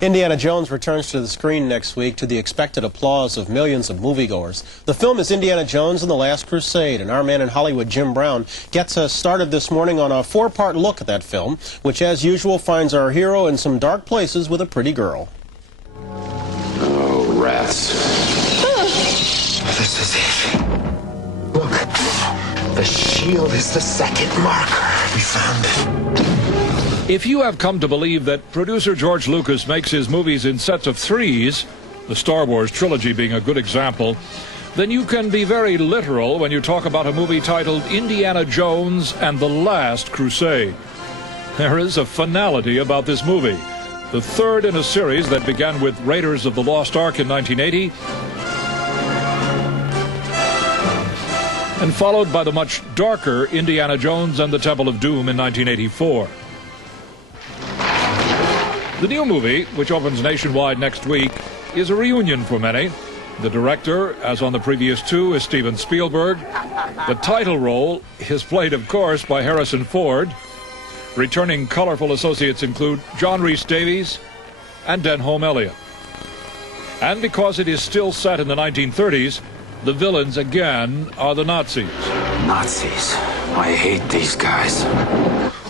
Indiana Jones returns to the screen next week to the expected applause of millions of moviegoers. The film is Indiana Jones and the Last Crusade, and our man in Hollywood, Jim Brown, gets us started this morning on a four-part look at that film, which as usual finds our hero in some dark places with a pretty girl. Oh, rats. This is it. Look, the shield is the second marker. We found it. If you have come to believe that producer George Lucas makes his movies in sets of threes, the Star Wars trilogy being a good example, then you can be very literal when you talk about a movie titled Indiana Jones and the Last Crusade. There is a finality about this movie, the third in a series that began with Raiders of the Lost Ark in 1980 and followed by the much darker Indiana Jones and the Temple of Doom in 1984. The new movie, which opens nationwide next week, is a reunion for many. The director, as on the previous two, is Steven Spielberg. The title role is played, of course, by Harrison Ford. Returning colorful associates include John Rhys Davies and Denholm Elliott. And because it is still set in the 1930s, the villains again are the Nazis. Nazis. I hate these guys.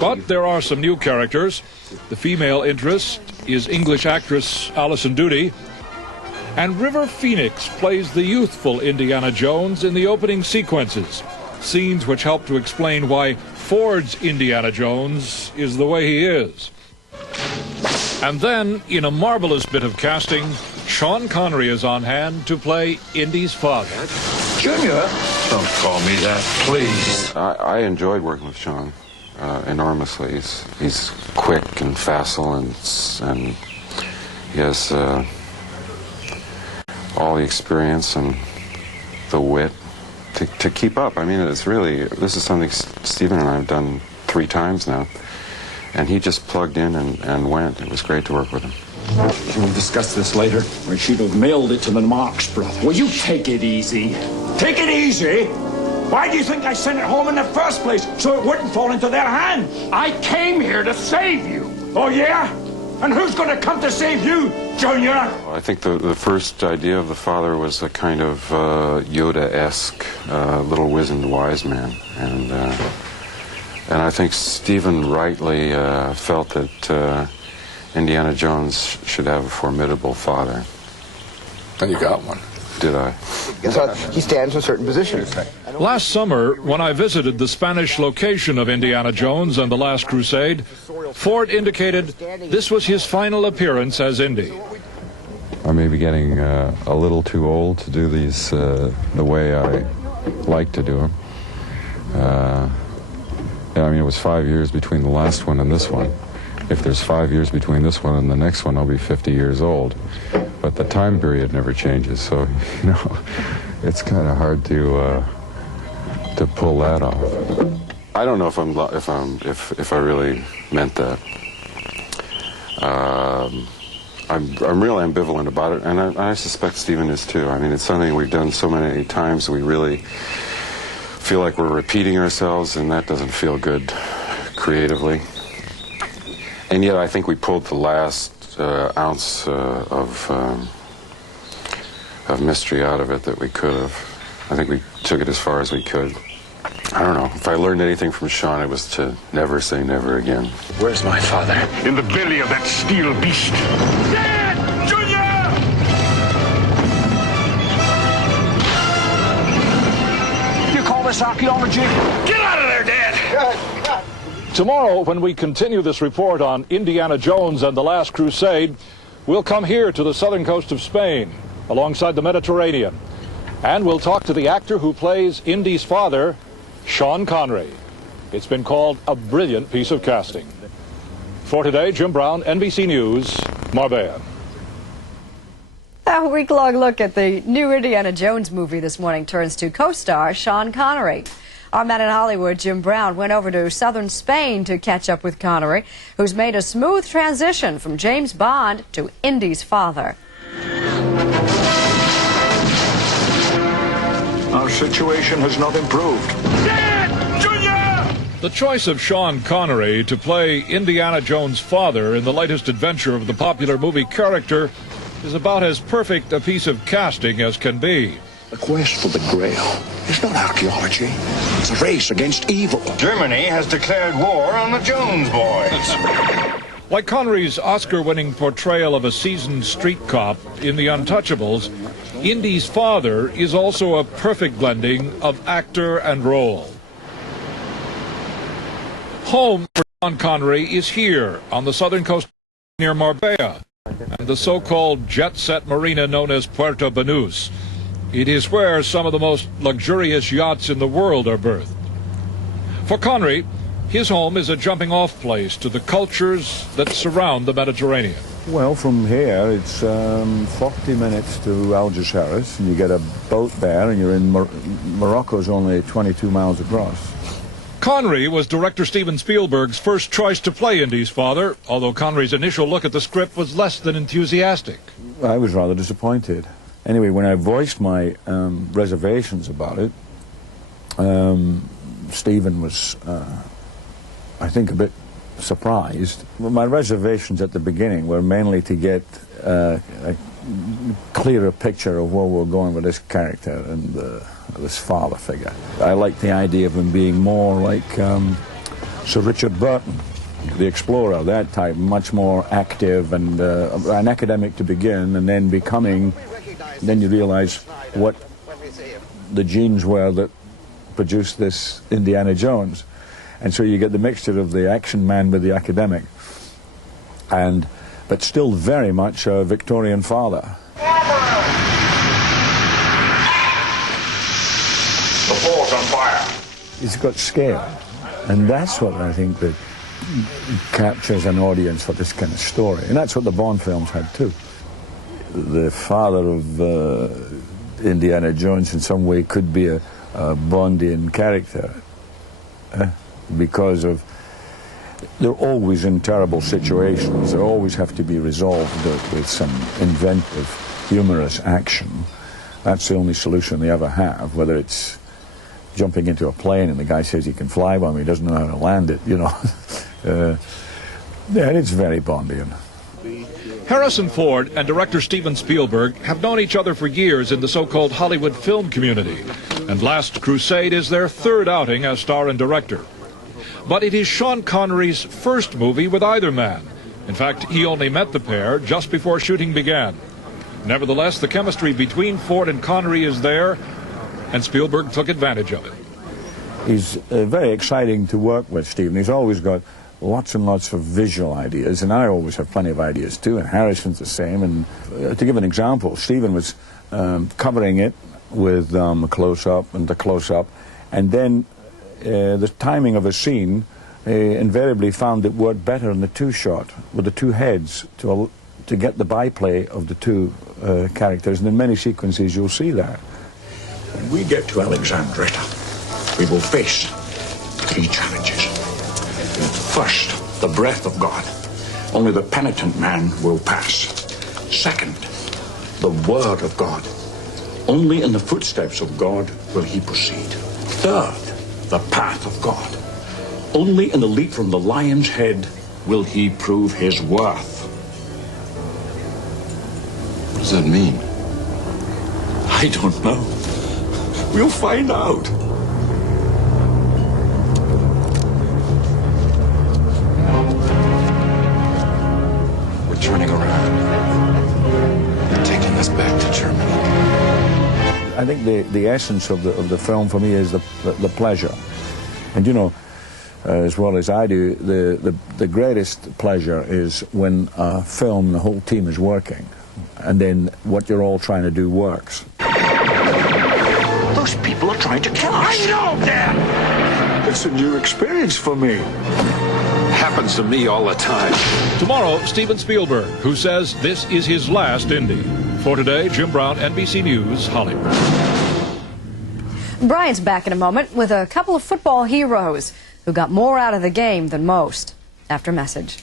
But there are some new characters. The female interest is English actress Alison Doody, and River Phoenix plays the youthful Indiana Jones in the opening sequences, scenes which help to explain why Ford's Indiana Jones is the way he is. And then, in a marvelous bit of casting, Sean Connery is on hand to play Indy's father. Junior? Don't call me that, please. I enjoyed working with Sean enormously. He's quick and facile, and he has all the experience and the wit to keep up. I mean, this is something Stephen and I have done 3 times now, and he just plugged in and went. It was great to work with him. We'll discuss this later, or she'd have mailed it to the Marx brother. Will you take it easy? Take it easy? Why do you think I sent it home in the first place? So it wouldn't fall into their hands. I came here to save you. Oh, yeah? And who's going to come to save you, Junior? I think the first idea of the father was a kind of Yoda-esque little wizened wise man. And I think Stephen rightly felt that Indiana Jones should have a formidable father. And you got one. Did I? So he stands in certain positions. Last summer, when I visited the Spanish location of Indiana Jones and the Last Crusade, Ford indicated this was his final appearance as Indy. I may be getting a little too old to do these the way I like to do them. I mean, it was 5 years between the last one and this one. If there's 5 years between this one and the next one, I'll be 50 years old. But the time period never changes, so, you know, it's kind of hard to pull that off. I don't know if I really meant that. I'm real ambivalent about it, and I suspect Stephen is too. I mean, it's something we've done so many times, we really feel like we're repeating ourselves, and that doesn't feel good creatively. And yet I think we pulled the last ounce of mystery out of it that we could have. I think we took it as far as we could. I don't know. If I learned anything from Sean, it was to never say never again. Where's my father? In the belly of that steel beast. Dad! Junior! You call this archaeology? Get out of there, Dad! Tomorrow, when we continue this report on Indiana Jones and the Last Crusade, we'll come here to the southern coast of Spain, alongside the Mediterranean. And we'll talk to the actor who plays Indy's father, Sean Connery. It's been called a brilliant piece of casting. For today, Jim Brown, NBC News, Marbella. A week-long look at the new Indiana Jones movie this morning turns to co-star Sean Connery. Our man in Hollywood, Jim Brown, went over to southern Spain to catch up with Connery, who's made a smooth transition from James Bond to Indy's father. Our situation has not improved. Dad! Junior! The choice of Sean Connery to play Indiana Jones' father in the latest adventure of the popular movie character is about as perfect a piece of casting as can be. The quest for the Grail is not archaeology. It's a race against evil. Germany has declared war on the Jones boys. Like Connery's Oscar-winning portrayal of a seasoned street cop in The Untouchables, Indy's father is also a perfect blending of actor and role. Home for Sean Connery is here on the southern coast near Marbella and the so-called jet-set marina known as Puerto Banús. It is where some of the most luxurious yachts in the world are berthed. For Connery, his home is a jumping-off place to the cultures that surround the Mediterranean. Well, from here it's 40 minutes to Algeciras, and you get a boat there, and you're in Morocco's only 22 miles across. Connery was director Steven Spielberg's first choice to play Indy's father, although Connery's initial look at the script was less than enthusiastic. I was rather disappointed. Anyway, when I voiced my reservations about it, Steven was, I think, a bit surprised. My reservations at the beginning were mainly to get a clearer picture of where we're going with this character and this father figure. I liked the idea of him being more like Sir Richard Burton, the explorer, that type, much more active and an academic to begin, and then becoming, then you realize what the genes were that produced this Indiana Jones. And so you get the mixture of the action man with the academic, but still very much a Victorian father. The fort's on fire. He's got scale, and that's what I think that captures an audience for this kind of story. And that's what the Bond films had too. The father of Indiana Jones in some way could be a Bondian character because of they're always in terrible situations. They always have to be resolved with some inventive, humorous action. That's the only solution they ever have, whether it's jumping into a plane and the guy says he can fly one, he doesn't know how to land it, you know. Yeah, it's very Bondian. Harrison Ford and director Steven Spielberg have known each other for years in the so-called Hollywood film community, and Last Crusade is their third outing as star and director. But it is Sean Connery's first movie with either man. In fact, he only met the pair just before shooting began. Nevertheless, the chemistry between Ford and Connery is there, and Spielberg took advantage of it. He's very exciting to work with, Steven. He's always got lots and lots of visual ideas, and I always have plenty of ideas too, and Harrison's the same. And to give an example, Steven was covering it with a close-up and a close-up, and then the timing of a scene invariably found it worked better in the two-shot with the two heads to get the byplay of the two characters, and in many sequences you'll see that. When we get to Alexandria, we will face 3 challenges. First, the breath of God. Only the penitent man will pass. Second, the word of God. Only in the footsteps of God will he proceed. Third, the path of God. Only in the leap from the lion's head will he prove his worth. What does that mean? I don't know. We'll find out. We're turning around. They're taking us back to Germany. I think the essence of the film for me is the pleasure. And you know, as well as I do, the greatest pleasure is when a film, the whole team is working, and then what you're all trying to do works. Those people are trying to kill us. I know, Dad! It's a new experience for me. Happens to me all the time. Tomorrow, Steven Spielberg, who says this is his last Indy. For today, Jim Brown, NBC News, Hollywood. Brian's back in a moment with a couple of football heroes who got more out of the game than most. After message.